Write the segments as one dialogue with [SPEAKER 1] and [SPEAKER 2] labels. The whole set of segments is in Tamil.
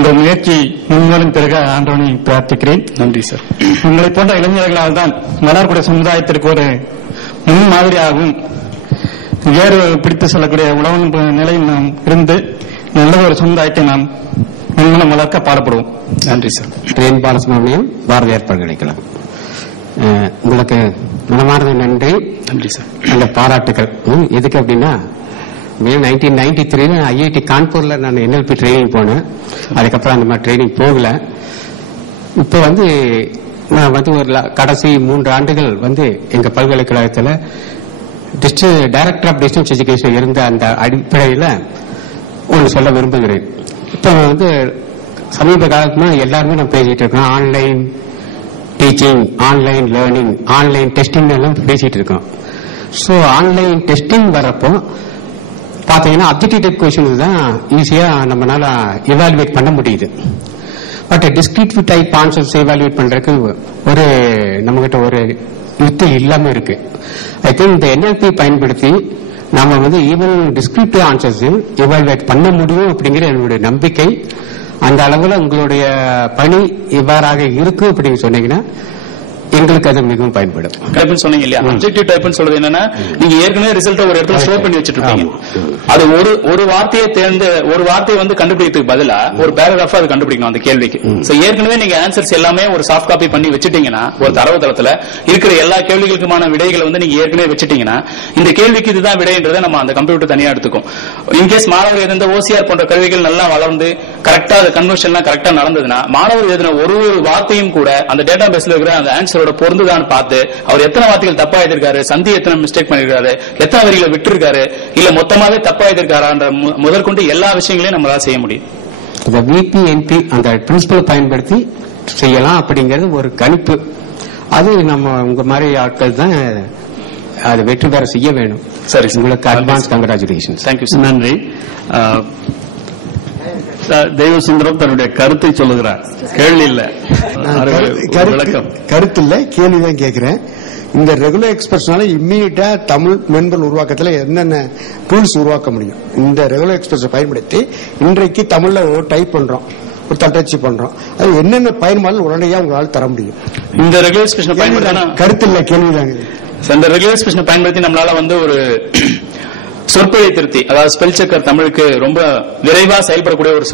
[SPEAKER 1] உங்கள் முயற்சி முன்வரும் பிறகு ஆண்டவனை பிரார்த்திக்கிறேன்.
[SPEAKER 2] நன்றி சார்.
[SPEAKER 1] உங்களை போன்ற இளைஞர்களால் தான் வளரக்கூடிய சமுதாயத்திற்கு ஒரு முன் மாதிரியாகவும் வேறு பிடித்து செல்லக்கூடிய உழவு நிலையில் நாம் இருந்து நல்ல ஒரு சமுதாயத்தை நாம் மென்மனம் வளர்க்க பாடுபடுவோம்.
[SPEAKER 2] நன்றி சார்.
[SPEAKER 3] ட்ரெயின் பாலசுப்ரமணியம் பாரதியார் பல்கலைக்கழகம் உங்களுக்கு மனமார்ந்த நன்றி.
[SPEAKER 2] நன்றி சார்.
[SPEAKER 3] அந்த பாராட்டுகள் எதுக்கு அப்படின்னா மே நைன்டீன் நைன்டி த்ரீல ஐஐடி கான்பூர்ல நான் என்எல்பி ட்ரைனிங் போனேன். அதுக்கப்புறம் அந்த மாதிரி ட்ரைனிங் போகல. இப்போ வந்து நான் வந்து ஒரு கடைசி மூன்று ஆண்டுகள் வந்து எங்க பல்கலைக்கழகத்தில் district director of distance education இருந்த அந்த அடிப்படையில் ஒன்று சொல்ல விரும்புகிறேன். இப்போ வந்து சமீப காலத்துமா எல்லாருமே நான் பேசிட்டு இருக்கோம் online teaching online learning online testing எல்லாம் பேசிட்டு இருக்கோம். ஸோ ஆன்லைன் டெஸ்டிங் வரப்போ பார்த்தீங்கன்னா அப்ஜெக்டிவ் கொஷின்ஸ் தான் ஈஸியாக நம்மளால எவாலுவேட் பண்ண முடியுது. But descriptive type answers evaluate பண்றதுக்கு ஒரு நம்மகிட்ட ஒரு யுத்தி இல்லாம இருக்கு. ஐ திங்க் இந்த என்எல்பி பயன்படுத்தி நாம வந்து ஈவன் டிஸ்கிரிப்டிவ் ஆன்சர்ஸ் எவாலுவேட் பண்ண முடியும் அப்படிங்கிற என்னுடைய நம்பிக்கை. அந்த அளவுல உங்களுடைய பணி இவ்வாறாக இருக்கு அப்படின்னு சொன்னீங்கன்னா எங்களுக்கு அது மிகவும் பயன்படும்.
[SPEAKER 2] டைப்னு சொன்னீங்க இல்லையா? அப்ஜெக்டிவ் டைப்னு சொல்றது என்னன்னா நீங்க ஏற்கனவே ரிசல்ட் ஒரு இடத்துல ஸ்டோர் பண்ணி வச்சிட்டு அது ஒரு ஒரு வார்த்தையை தேர்ந்து ஒரு வார்த்தையை வந்து கண்டுபிடிக்கிறதுக்கு பதிலா ஒரு பேராகிராஃப் அது கண்டுபிடிக்கணும் அந்த கேள்விக்கு. சோ ஏற்கனவே நீங்க ஆன்சர்ஸ் எல்லாமே ஒரு சாஃப்ட் காப்பி பண்ணி வச்சிட்டீங்கன்னா ஒரு தரவுத்தளத்துல இருக்கிற எல்லா கேள்விகளுக்குமான விடைகளை வந்து நீங்க ஏற்கனவே வச்சிட்டீங்கன்னா இந்த கேள்விக்கு இதுதான் விடைன்றதை நம்ம அந்த கம்ப்யூட்டர் தனியா எடுத்துக்கும். இன்கேஸ் மாணவர் எழுந்த ஓசிஆர் போன்ற கருவிகள் நல்லா வளர்ந்து கரெக்டா அந்த கன்வர்ஷன்லாம் கரெக்டா நடந்ததுன்னா மாணவர் எழுதின ஒரு ஒரு வார்த்தையும் கூட அந்த டேட்டா பேஸ்ல இருக்கிற அந்த ஆன்சரோட பொருந்துதான்னு பார்த்து அவர் எத்தனை வார்த்தைகள் தப்பா எழுதிருக்காரு சந்தி எத்தனை மிஸ்டேக் பண்ணிருக்காரு எத்தனை வரிகளை விட்டுருக்காரு இல்ல மொத்தமாவே தப்பா எழுதிருக்காரான்ற மு- முதற்கொண்டு எல்லா விஷயங்களையும் நம்மளால செய்ய முடியும்.
[SPEAKER 3] இந்த விபி என்பி அந்த பிரின்சிபல் பயன்படுத்தி செய்யலாம் அப்படிங்கிறது ஒரு கணிப்பு. அது நம்ம உங்க மாதிரி ஆட்கள் தான் அது வெற்றி பெற செய்ய வேணும்.
[SPEAKER 2] சரி.
[SPEAKER 3] உங்களுக்கு அட்வான்ஸ் கங்க்ராச்சுலேஷன்ஸ்
[SPEAKER 2] தேங்க்யூ சார்
[SPEAKER 1] நன்றி. தெய்வசுந்தரம் தன்னுடைய கருத்தை சொல்லுகிறார். கேள்வி இல்ல.
[SPEAKER 4] கருத்து இல்ல கேள்வி தான் கேட்கிறேன். இந்த ரெகுலர் எக்ஸ்பிரஸ்னால இம்மீடியட்டா தமிழ் மென்பொருள் உருவாக்கத்துல என்னென்ன டூல்ஸ் உருவாக்க முடியும்? இந்த ரெகுலர் எக்ஸ்பிரஸ் பயன்படுத்தி இன்றைக்கு தமிழ்ல ஒரு டைப் பண்றோம் ஒரு தட்டச்சு பண்றோம். அது என்னென்ன பயன்பாடு உடனடியாக உங்களால் தர முடியும்?
[SPEAKER 2] இந்த ரெகுலர்
[SPEAKER 4] கருத்து இல்ல கேள்விதாங்க
[SPEAKER 2] இந்த ரெகுலர் பயன்படுத்தி நம்மளால வந்து ஒரு சொற்பொழி திருத்தி அதாவது ஸ்பெல் செக்கர் தமிழுக்கு ரொம்ப விரைவா செயல்படக்கூடிய ஒரு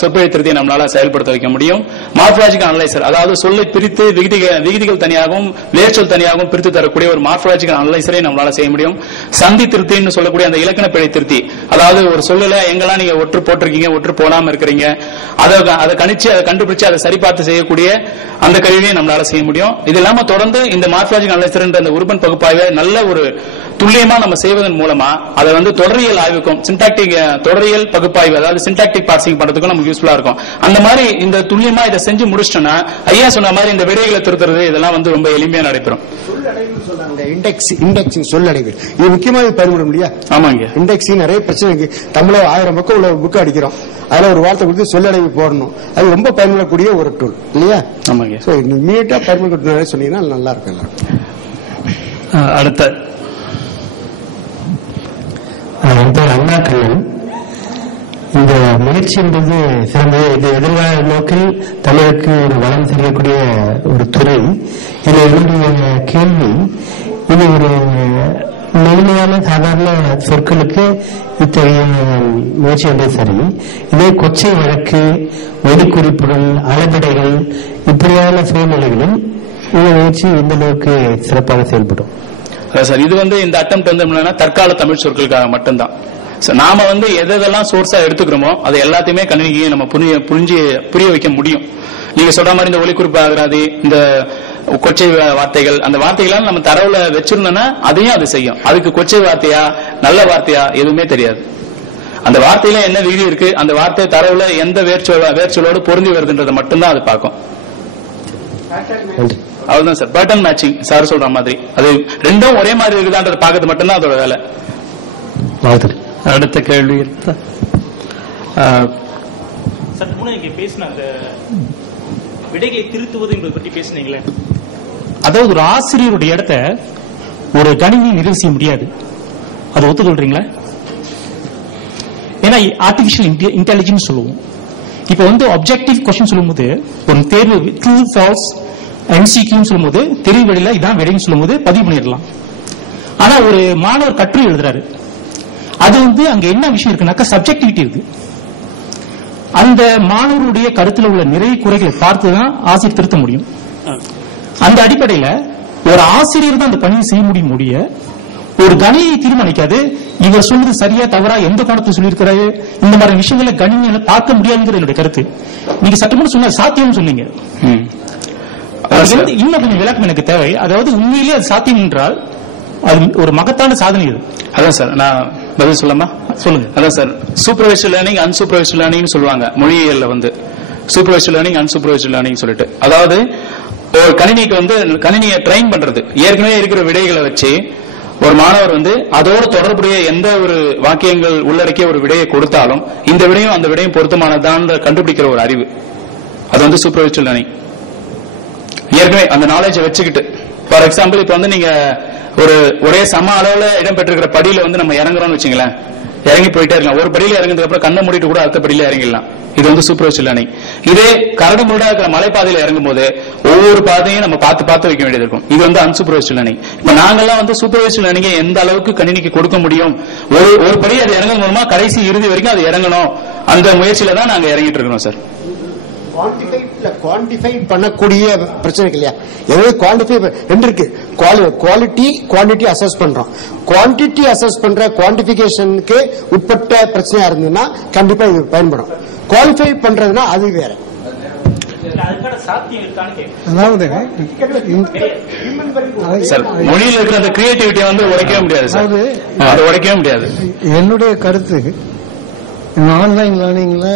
[SPEAKER 2] சொற்பொழி திருத்தியை நம்மளால செயல்படுத்த வைக்க முடியும். மார்பலாஜிக்கல் அனலைசர் அதாவது சொல்லை பிரித்து விகிதிக- விகிதிகள் தனியாகவும் வேர்ச்சொல் தனியாகவும் பிரித்து தரக்கூடிய ஒரு மார்பலாஜிக்கல் அனலைசரை நம்மளால செய்ய முடியும். சந்தி திருத்தின்னு சொல்லக்கூடிய அந்த இலக்கண பிழை திருத்தி அதாவது ஒரு சொல்லல எங்கெல்லாம் நீங்க ஒற்று போட்டிருக்கீங்க ஒற்று போடாம இருக்கிறீங்க அதை அதை கணிச்சு அதை கண்டுபிடிச்சு அதை சரிபார்த்து செய்யக்கூடிய அந்த கருவியை நம்மளால செய்ய முடியும். இது இல்லாம தொடர்ந்து இந்த மார்பலாஜிக்கல் அனலைசர் என்ற அந்த உருபன் பகுப்பாய்வை நல்ல ஒரு துல்லியமா நம்ம செய்வதன் மூலமா அதை வந்து தொடரியல் ஆய்வுக்கும் சின்டாக்டிக் தொடரியல் பகுப்பாய்வு அதாவது சின்டாக்டிக் பார்சிங் பண்றதுக்கும் நமக்கு யூஸ்ஃபுல்லா இருக்கும். அந்த மாதிரி இந்த துல்லியமா இதை செஞ்சு முடிச்சிட்டோம்னா ஐயா சொன்ன மாதிரி இந்த விடைகளை திருத்துறது இதெல்லாம் வந்து ரொம்ப எளிமையா நடைபெறும்.
[SPEAKER 4] இண்டெக்ஸ் இண்டெக்ஸிங் சொல்லடைவு. இது முக்கியமாக இது பயன்படும் இல்லையா?
[SPEAKER 2] ஆமாங்க.
[SPEAKER 4] இண்டெக்ஸிங் நிறைய பிரச்சனை இருக்கு. தமிழ்ல ஆயிரம் பக்கம் உள்ள புக் அடிக்கிறோம். அதுல ஒரு வார்த்தை கொடுத்து சொல்லடைவு போடணும். அது ரொம்ப பயன்படக்கூடிய ஒரு டூல் இல்லையா?
[SPEAKER 2] ஆமாங்க.
[SPEAKER 4] சோ இமீடியட்டா பயன்படுத்த சொன்னீங்கன்னா நல்லா
[SPEAKER 1] ஆஹ், அடுத்த.
[SPEAKER 5] என் பேர் அண்ணா கண்ணன் இந்த முயற்சி என்பது சிறந்த இது எதிர்கால நோக்கில் தமிழுக்கு ஒரு வளம் செய்யக்கூடிய ஒரு துறை. இது என்னுடைய கேள்வி இது ஒரு மென்மையான சாதாரண சொற்களுக்கு இத்தகைய முயற்சி என்பது சரி. இதே கொச்சை வழக்கு ஒலிக்குறிப்புகள் அளபடைகள் இப்படியான சூழ்நிலைகளில் இந்த முயற்சி எந்த அளவுக்கு சிறப்பாக செயல்படும்.
[SPEAKER 2] சார் இது வந்து இந்த அட்டம் வந்து என்னன்னா தற்கால தமிழ் சொற்களுக்காக மட்டும்தான். நாம வந்து எதெல்லாம் சோர்ஸா எடுத்துக்கிறோமோ அது எல்லாத்தையுமே கணினிக்கு நம்ம புரிய புரிஞ்சு புரிய வைக்க முடியும். நீங்க சொல்ற மாதிரி இந்த ஒலிக்குறிப்பு ஆகிறாது இந்த கொச்சை வார்த்தைகள் அந்த வார்த்தைகளால் நம்ம தரவுல வச்சிருந்தோம்னா அதையும் அது செய்யும். அதுக்கு கொச்சை வார்த்தையா நல்ல வார்த்தையா எதுவுமே தெரியாது. அந்த வார்த்தையில என்ன விதி இருக்கு அந்த வார்த்தை தரவுல எந்த வேர்ச்சொல் வேர்ச்சொலோடு பொருந்தி வருதுன்றதை மட்டும்தான் அது பார்க்கும்.
[SPEAKER 5] நன்றி
[SPEAKER 2] அவ்வளவுதான் சார். பேட்டர்ன் மேட்சிங் சார் சொல்ற மாதிரி. அது ரெண்டும் ஒரே மாதிரி இருக்குதான்றது பார்க்கறது மட்டும்தான் அதோட வேலை.
[SPEAKER 1] அடுத்த கேள்வி. இருந்தா? ஆஹ்,
[SPEAKER 6] சற்று முன்ன நீங்க பேசின அந்த விடைகளை திருத்துவது என்பதை பற்றி பேசினீங்களே? அதாவது ஒரு ஆசிரியருடைய இடத்த ஒரு கணினி நிறைவு செய்ய முடியாது. அதை ஒத்துக்கொள்றீங்களா ஏன்னா ஆர்டிபிஷியல் இன்டெலிஜென்ஸ் சொல்லுவோம். இப்போ வந்து அப்ஜெக்டிவ் கொஸ்டின் சொல்லும்போது ஒரு தேர்வு ட்ரூ ஃபால்ஸ் எம்சிக்யூன்னு சொல்லும்போது வழியில இதான் விடைன்னு சொல்லும்போது பதிவு பண்ணிடலாம். ஆனா ஒரு மாணவர் கட்டுரை எழுதுறாரு. அது வந்து அங்க என்ன விஷயம் இருக்குனாக்கா சப்ஜெக்டிவிட்டி இருக்கு. அந்த மாணவருடைய கருத்துல உள்ள நிறைய குறைகளை பார்த்து தான் ஆசிரியர் திருத்த முடியும். அந்த அடிப்படையில ஒரு ஆசிரியர் தான் அந்த பணியை செய்ய முடியும் முடிய ஒரு கணியை தீர்மானிக்காது இவர் சொன்னது சரியா தவறா எந்த கோணத்தில் சொல்லியிருக்கிறாரு இந்த மாதிரி விஷயங்களை கணினியால பார்க்க முடியாதுங்கிற என்னுடைய கருத்து. நீங்க சட்டமன்ற சொன்ன சாத்தியம்னு சொன்னீங்க
[SPEAKER 2] ம்.
[SPEAKER 6] அது
[SPEAKER 2] அதான் சார்.
[SPEAKER 6] வந்து இன்னும் கொஞ்சம் விளக்கம் எனக்கு தேவை. அதாவது உண்மையிலேயே அது சாத்தியம் என்றால் அது ஒரு மகத்தான சாதனை இது.
[SPEAKER 2] அதான் சார் நான் பதில் சொல்லமா
[SPEAKER 6] சொல்லுங்க.
[SPEAKER 2] அதான் sir supervisor learning unsupervisor learning சொல்லுவாங்க. மொழியியல்ல வந்து. சூப்பர்வைசர் லேர்னிங் அன்சூப்பர்வைசர் லேர்னிங் சொல்லிட்டு. அதாவது ஒரு கணினிக்கு வந்து கணினியை ட்ரெயின் பண்றது. ஏற்கனவே இருக்கிற விடைகளை வச்சு ஒரு மாணவர் வந்து அதோடு தொடர்புடைய எந்த ஒரு வாக்கியங்கள் உள்ளடக்கிய ஒரு விடையை கொடுத்தாலும் இந்த விடையும் அந்த விடையும் பொருத்தமானதான் கண்டுபிடிக்கிற ஒரு அறிவு. அது வந்து சூப்பர்வைசர் லேர்னிங் ஏற்கனவே அந்த நாலேஜை வச்சுக்கிட்டு. ஃபார் எக்ஸாம்பிள் இப்ப வந்து நீங்க ஒரு ஒரே சம அளவுல இடம் பெற்றிருக்கிற படியில வந்து நம்ம இறங்குறோம்னு வச்சுங்களேன். இறங்கி போயிட்டே இருக்கலாம். ஒரு படியில இறங்கினதுக்கு அப்புறம் கண்ணை மூடிட்டு கூட அடுத்த படியில இறங்கிடலாம். இது வந்து சூப்பர்வைசர் லேர்னிங் இதே கரடு முரடா இருக்கிற மலைப்பாதையில இறங்கும் போது ஒவ்வொரு பாதையும் நம்ம பார்த்து பார்த்து வைக்க வேண்டியது இருக்கும். இது வந்து அன்சூப்பர்வைசர் லேர்னிங் இப்ப நாங்கெல்லாம் வந்து சூப்பர்வைசர் லேர்னிங்கை எந்த அளவுக்கு கணினிக்கு கொடுக்க முடியும்? ஒரு ஒரு படி அது இறங்குறது மூலமா கடைசி இறுதி வரைக்கும் அது இறங்கணும். அந்த முயற்சியில தான் நாங்க இறங்கிட்டு இருக்கிறோம் சார்
[SPEAKER 4] குவான்டிஃபை பண்ணக்கூடிய பிரச்சனைகள் இல்லையா? எனவே குவான்டிஃபை ரெண்டு இருக்கு. குவாலிட்டி குவான்டிட்டி அசஸ் பண்றோம். குவான்டிட்டி அசஸ் பண்ற குவான்டிபிகேஷனுக்கு உட்பட்ட பிரச்சனையா இருந்ததுன்னா கண்டிப்பா இது பயன்படும். குவாலிஃபை பண்றதுன்னா அது வேற.
[SPEAKER 7] அதாவது
[SPEAKER 2] மொழியில இருக்கிற அந்த கிரியேட்டிவிட்டியை வந்து உடைக்கவே முடியாது அதை உடைக்கவே முடியாது.
[SPEAKER 7] என்னுடைய கருத்து இந்த ஆன்லைன் லேர்னிங்ல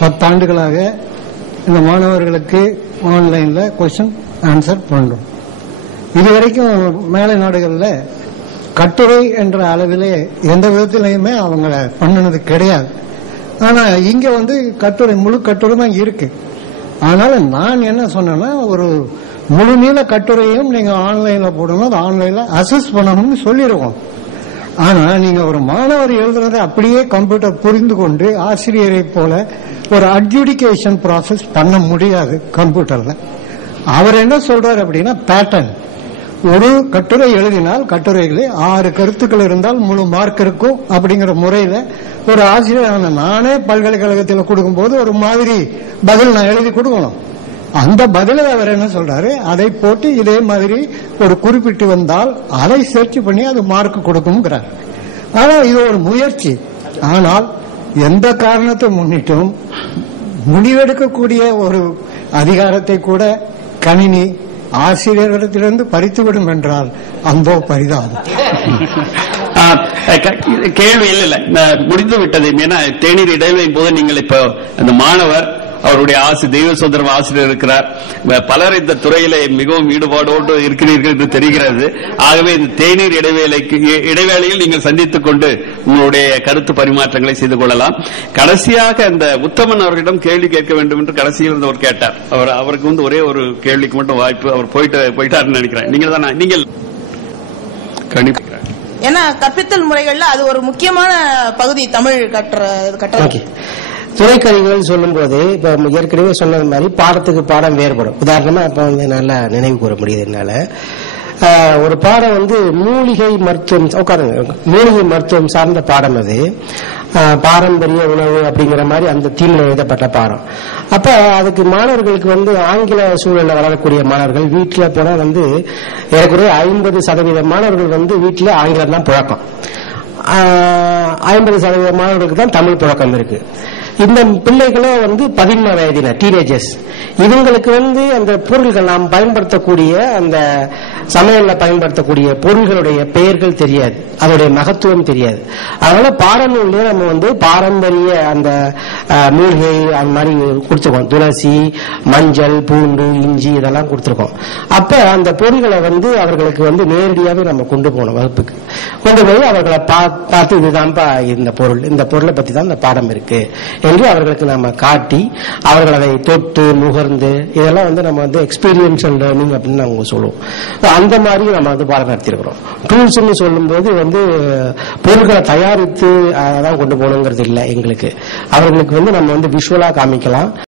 [SPEAKER 7] பத்தாண்டுகளாக இந்த மாணவர்களுக்கு ஆன்லைன்ல கொஸ்டின் ஆன்சர் பண்றோம் இதுவரைக்கும் மேலை நாடுகள்ல கட்டுரை என்ற அளவிலே எந்த விதத்திலையுமே அவங்கள பண்ணினது கிடையாது. ஆனா இங்க வந்து கட்டுரை முழு கட்டுரை தான் இருக்கு. அதனால நான் என்ன சொன்னேன்னா ஒரு முழுநீள கட்டுரையும் நீங்க ஆன்லைன்ல போடணும் அது ஆன்லைன்ல அசஸ் பண்ணணும்னு சொல்லிருக்கோம். ஆனா நீங்க ஒரு மாணவர் எழுதுறதை அப்படியே கம்ப்யூட்டர் புரிந்து கொண்டு ஆசிரியரை போல ஒரு அட்ஜுடிகேஷன் ப்ராசஸ் பண்ண முடியாது கம்ப்யூட்டர்ல அவர் என்ன சொல்றாரு அப்படின்னா பேட்டர்ன் ஒரு கட்டுரை எழுதினால் கட்டுரைகளை ஆறு கருத்துக்கள் இருந்தால் முழு மார்க் இருக்கும் அப்படிங்கிற முறையில ஒரு ஆசிரியரான நானே பல்கலைக்கழகத்தில் கொடுக்கும்போது ஒரு மாதிரி பதில் நான் எழுதி கொடுக்கணும். அந்த பதிலை அவர் என்ன சொல்றாரு? அதை போட்டு இதே மாதிரி ஒரு குறிப்பிட்டு வந்தால் அதை சர்ச் பண்ணி அது மார்க் கொடுக்கும்ங்கிறார். ஆனா இது ஒரு முயற்சி. ஆனால் எந்த காரணத்தை முன்னிட்டும் முடிவெடுக்கக்கூடிய ஒரு அதிகாரத்தை கூட கணினி ஆசிரியர்களிடத்திலிருந்து பறித்துவிடும் என்றால் அந்தோ பரிதாபம்.
[SPEAKER 8] கேள்வி இல்ல இல்ல நான் முடிந்து விட்டது ஏன்னா தேநீர் இடைவெளியின் போது நீங்கள் இப்போ அந்த மாணவர் அவருடைய ஆசி தெய்வ சுதந்திரம் ஆசிரியர் இருக்கிறார் பலர் இந்த துறையில மிகவும் ஈடுபாடோடு இருக்கிறீர்கள் என்று தெரிகிறது. ஆகவே இந்த தேநீர் இடைவேளைக்கு இடைவேளையில் நீங்கள் சந்தித்துக் கொண்டு உங்களுடைய கருத்து பரிமாற்றங்களை செய்து கொள்ளலாம். கடைசியாக அந்த உத்தமன் அவர்களிடம் கேள்வி கேட்க வேண்டும் என்று கடைசியில் இருந்தவர் கேட்டார். அவர் அவருக்கு வந்து ஒரே ஒரு கேள்விக்கு மட்டும் வாய்ப்பு அவர் போயிட்டு போயிட்டாருன்னு நினைக்கிறேன். நீங்கள் தான்? நீங்கள்
[SPEAKER 9] ஏன்னா கற்பித்தல் முறைகள்ல அது ஒரு முக்கியமான பகுதி தமிழ் கற்ற கற்ற
[SPEAKER 5] ஓகே. துணைக்கருவிகள் சொல்லும்போது இப்ப ஏற்கனவே சொன்னது மாதிரி பாடத்துக்கு பாடம் வேறுபடும். உதாரணமா இப்ப வந்து நல்லா நினைவு கூற முடியுது என்னால். ஒரு பாடம் வந்து மூலிகை மருத்துவம் உட்காருங்க. மூலிகை மருத்துவம் சார்ந்த பாடம் அது. பாரம்பரிய உணவு அப்படிங்கிற மாதிரி அந்த தீமில் எழுதப்பட்ட பாடம். அப்ப அதுக்கு மாணவர்களுக்கு வந்து ஆங்கில சூழலில் வளரக்கூடிய மாணவர்கள் வீட்டில் போனால் வந்து ஏறக்குறைய ஐம்பது சதவீத மாணவர்கள் வந்து வீட்டில் ஆங்கிலம் தான் புழக்கம். ஐம்பது சதவீத மாணவர்களுக்கு தான் தமிழ் புழக்கம் இருக்குது இந்த பிள்ளைகளும் வந்து பதின்ம வயதினர் டீனேஜர்ஸ் இவங்களுக்கு வந்து அந்த பொருள்கள் நாம் பயன்படுத்தக்கூடிய அந்த சமையல்ல பயன்படுத்தக்கூடிய பொருள்களுடைய பெயர்கள் தெரியாது. அதோடைய மகத்துவம் தெரியாது. அதனால பாடநூல்ல நம்ம வந்து பாரம்பரிய அந்த மூலிகை அந்த மாதிரி கொடுத்துருக்கோம். துளசி மஞ்சள் பூண்டு இஞ்சி இதெல்லாம் கொடுத்துருக்கோம். அப்ப அந்த பொருள்களை வந்து அவர்களுக்கு வந்து நேரடியாகவே நம்ம கொண்டு போகணும் வகுப்புக்கு. கொண்டு போய் அவர்களை பார்த்து இதுதான்ப்பா இந்த பொருள் இந்த பொருளை பத்தி தான் இந்த பாடம் இருக்கு. என்று அவர்களுக்கு நம்ம காட்டி அவர்கள் அதை தொட்டு முகர்ந்து இதெல்லாம் வந்து நம்ம வந்து எக்ஸ்பீரியன்ஷியல் லேர்னிங் அப்படின்னு நம்ம சொல்லுவோம். அந்த மாதிரி நம்ம வந்து பாடம் நடத்திருக்கிறோம் டூல்ஸ்னு சொல்லும்போது வந்து பொருட்களை தயாரித்து அதான் கொண்டு போகணுங்கிறது இல்லை எங்களுக்கு. அவர்களுக்கு வந்து நம்ம வந்து விஷுவலா காமிக்கலாம்.